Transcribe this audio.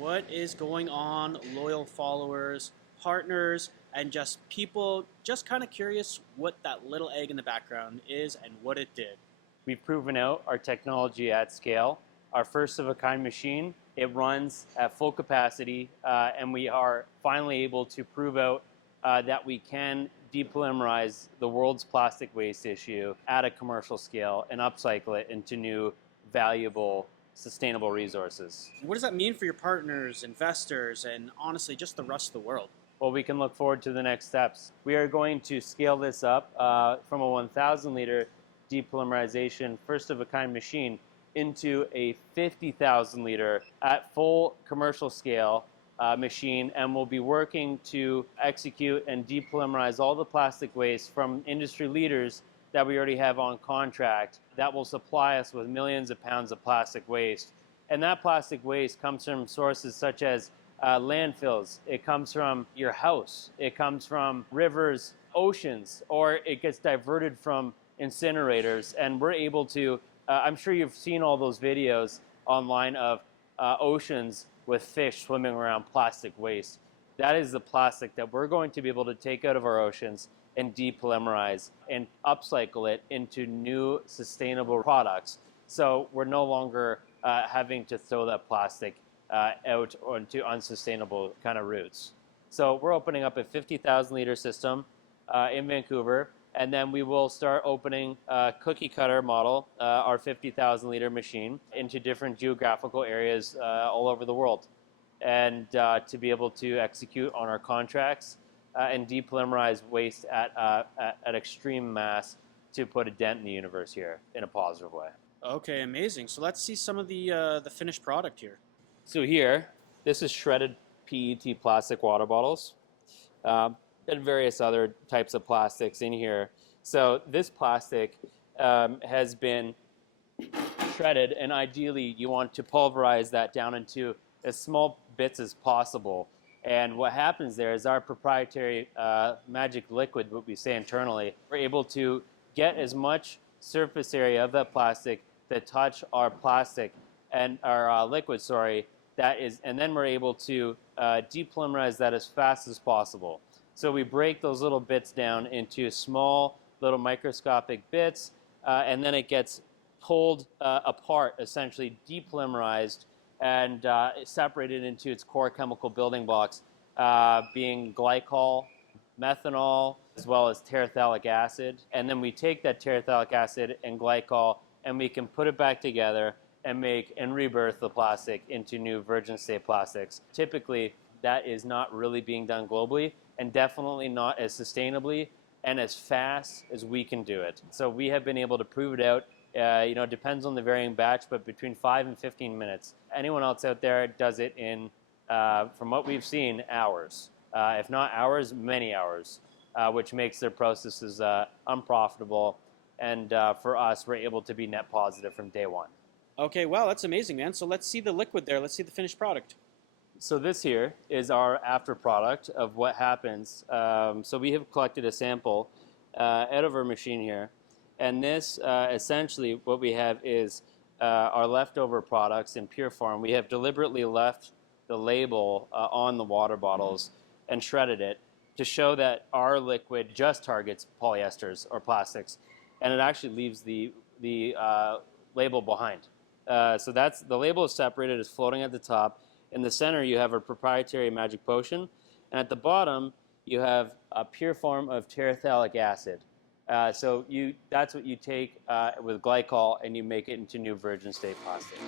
What is going on, loyal followers, partners, and just people just kind of curious what that little egg in the background is and what it did? We've proven out our technology at scale. Our first-of-a-kind machine, it runs at full capacity, and we are finally able to prove out that we can depolymerize the world's plastic waste issue at a commercial scale and upcycle it into new, valuable, sustainable resources. What does that mean for your partners, investors, and honestly, just the rest of the world? Well, we can look forward to the next steps. We are going to scale this up from a 1,000-liter depolymerization first-of-a-kind machine into a 50,000-liter at full commercial scale machine, and we'll be working to execute and depolymerize all the plastic waste from industry leaders that we already have on contract that will supply us with millions of pounds of plastic waste. And that plastic waste comes from sources such as landfills, it comes from your house, it comes from rivers, oceans, or it gets diverted from incinerators. And we're able to, I'm sure you've seen all those videos online of oceans with fish swimming around plastic waste. That is the plastic that we're going to be able to take out of our oceans and depolymerize and upcycle it into new sustainable products. So we're no longer having to throw that plastic out onto unsustainable kind of routes. So we're opening up a 50,000-liter system in Vancouver, and then we will start opening a cookie cutter model, our 50,000-liter machine, into different geographical areas all over the world, and to be able to execute on our contracts and depolymerize waste at extreme mass to put a dent in the universe here in a positive way. Okay, amazing. So let's see some of the finished product here. So here, this is shredded PET plastic water bottles and various other types of plastics in here. So this plastic has been shredded, and ideally you want to pulverize that down into as small bits as possible. And what happens there is our proprietary magic liquid, what we say internally, we're able to get as much surface area of that plastic that touch our plastic and our liquid, and then we're able to depolymerize that as fast as possible. So we break those little bits down into small little microscopic bits, and then it gets pulled apart, essentially depolymerized, and separated into its core chemical building blocks, being glycol, methanol, as well as terephthalic acid. And then we take that terephthalic acid and glycol, and we can put it back together and make and rebirth the plastic into new virgin state plastics. Typically, that is not really being done globally, and definitely not as sustainably and as fast as we can do it. So we have been able to prove it out. It depends on the varying batch, but between 5 and 15 minutes. Anyone else out there does it in, from what we've seen, hours. If not hours, many hours, which makes their processes unprofitable. And for us, we're able to be net positive from day one. Okay, wow, that's amazing, man. So let's see the liquid there. Let's see the finished product. So this here is our after product of what happens. So we have collected a sample out of our machine here. And this, essentially, what we have is our leftover products in pure form. We have deliberately left the label on the water bottles and shredded it to show that our liquid just targets polyesters or plastics, and it actually leaves the label behind. So that's the label is separated, is floating at the top. In the center, you have a proprietary magic potion, and at the bottom, you have a pure form of terephthalic acid. So that's what you take with glycol, and you make it into new virgin state plastics.